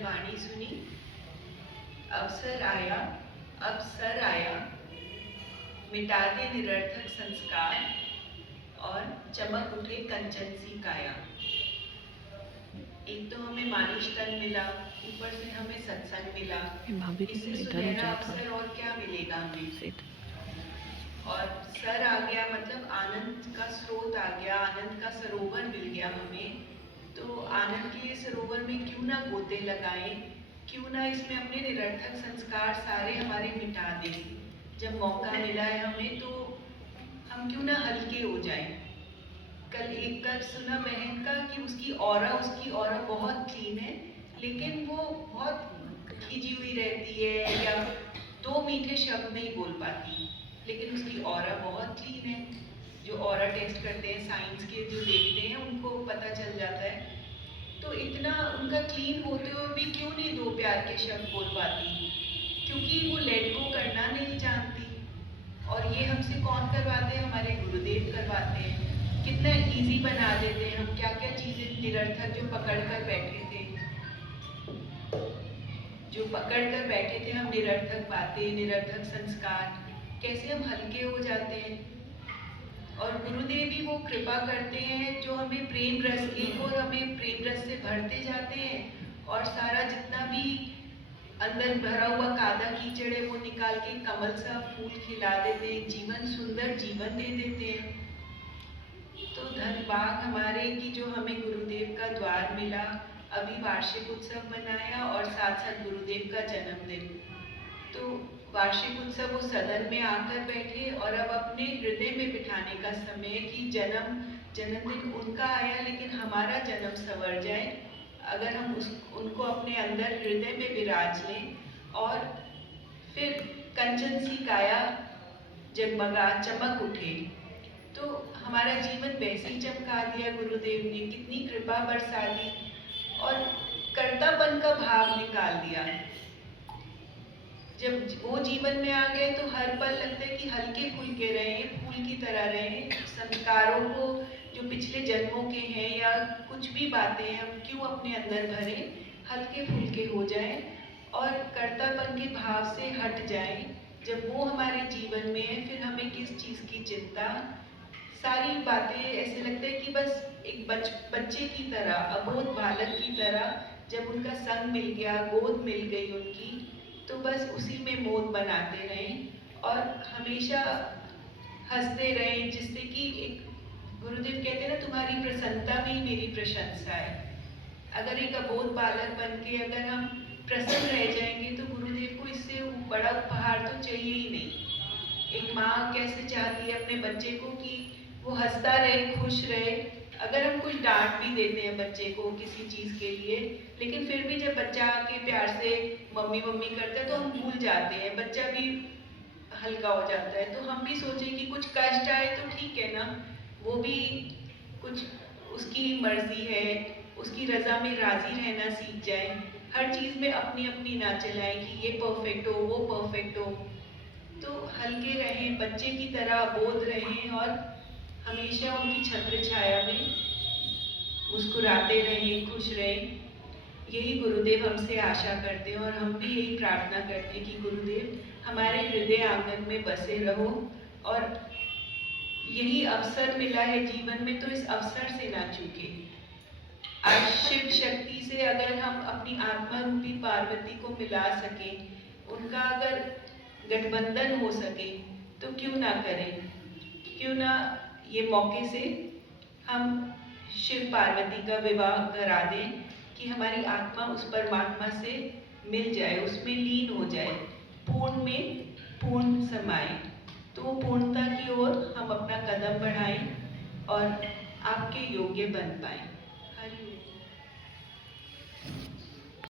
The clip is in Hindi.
कल वाणी सुनी, अवसर आया, अवसर आया, मिटा दे निरर्थक संस्कार और चमक उठे कंचन सी काया। एक तो हमें मानुष तन मिला, ऊपर से हमें सत्संग मिला, इससे सुनहरा अवसर और क्या मिलेगा हमें। और सर आ गया मतलब आनंद का स्रोत आ गया, आनंद का सरोवर मिल गया हमें। तो आनंद के सरोवर में क्यों ना गोते लगाएं, क्यों ना इसमें अपने निरर्थक संस्कार सारे हमारे मिटा दें। जब मौका मिला है हमें तो हम क्यों ना हल्के हो जाएं। कल एक का सुना बहन का कि उसकी ऑरा बहुत क्लीन है, लेकिन वो बहुत खिंची हुई रहती है या दो मीठे शब्द नहीं बोल पाती, लेकिन उसकी ऑरा बहुत क्लीन है। जो ऑरा टेस्ट करते हैं साइंस के जो देखते हैं उनको पता चल जाता है। तो इतना उनका क्लीन होते हुए भी क्यों नहीं दो प्यार के शब्द बोल पाती, क्योंकि वो लेट गो करना नहीं जानती। और ये हमसे कौन करवाते हैं? हमारे गुरुदेव करवाते हैं। कितना इजी बना देते हैं हम, क्या क्या चीजें निरर्थक जो पकड़ कर बैठे थे, हम निरर्थक बातें, निरर्थक संस्कार, कैसे हम हल्के हो जाते हैं। और गुरुदेव भी वो कृपा करते हैं जो हमें प्रेम रस, एक और हमें प्रेम रस से भरते जाते हैं और सारा जितना भी अंदर भरा हुआ कादा कीचड़ है वो निकाल के कमल सा फूल खिला देते हैं, जीवन सुंदर जीवन दे देते हैं। तो धन्यवाद हमारे कि जो हमें गुरुदेव का द्वार मिला, अभी वार्षिक उत्सव मनाया और साथ साथ गुरुदेव का जन्मदिन। तो वार्षिक उत्सव वो सदन में आकर बैठे और अब अपने हृदय में बिठाने का समय कि जन्मदिन उनका आया लेकिन हमारा जन्म संवर जाए। अगर हम उनको अपने अंदर हृदय में विराज लें और फिर कंचन सी काया जगमगा चमक उठे, तो हमारा जीवन वैसे ही चमका दिया गुरुदेव ने, कितनी कृपा बरसा दी और कर्तापन का भाव निकाल दिया। जब वो जीवन में आ गए तो हर पल लगता है कि हल्के फुल्के रहें, फूल की तरह रहें। संस्कारों को जो पिछले जन्मों के हैं या कुछ भी बातें हम क्यों अपने अंदर भरें, हल्के फुल्के हो जाएं और कर्तापन के भाव से हट जाएं। जब वो हमारे जीवन में है फिर हमें किस चीज़ की चिंता। सारी बातें ऐसे लगता है कि बस एक बच्चे की तरह, अबोध बालक की तरह, जब उनका संग मिल गया, गोद मिल गई उनकी, तो बस उसी में मोद बनाते रहें और हमेशा हंसते रहें, जिससे कि एक गुरुदेव कहते हैं ना, तुम्हारी प्रसन्नता में ही मेरी प्रशंसा है। अगर एक अबोध बालक बन के अगर हम प्रसन्न रह जाएंगे तो गुरुदेव को इससे बड़ा उपहार तो चाहिए ही नहीं। एक माँ कैसे चाहती है अपने बच्चे को कि वो हंसता रहे, खुश रहे। अगर हम कुछ डांट भी देते हैं बच्चे को किसी चीज़ के लिए, लेकिन फिर भी जब बच्चा के प्यार से मम्मी मम्मी करता है तो हम भूल जाते हैं, बच्चा भी हल्का हो जाता है। तो हम भी सोचें कि कुछ कष्ट आए तो ठीक है ना, वो भी कुछ उसकी मर्जी है, उसकी रजा में राजी रहना सीख जाए। हर चीज़ में अपनी अपनी ना चलाएं कि ये परफेक्ट हो वो परफेक्ट हो। तो हल्के रहें, बच्चे की तरह बोध रहें और हमेशा उनकी छत्र छाया में मुस्कुराते रहें, खुश रहें। यही गुरुदेव हमसे आशा करते हैं और हम भी यही प्रार्थना करते हैं कि गुरुदेव हमारे हृदय आंगन में बसे रहो। और यही अवसर मिला है जीवन में तो इस अवसर से ना चूके। आज शिव शक्ति से अगर हम अपनी आत्मा रूपी पार्वती को मिला सके, उनका अगर गठबंधन हो सके तो क्यों ना करें। क्यों ना ये मौके से हम शिव पार्वती का विवाह करा दें कि हमारी आत्मा उस परमात्मा से मिल जाए, उसमें लीन हो जाए, पूर्ण में पूर्ण समाए। तो वो पूर्णता की ओर हम अपना कदम बढ़ाएं और आपके योग्य बन पाएं। हरि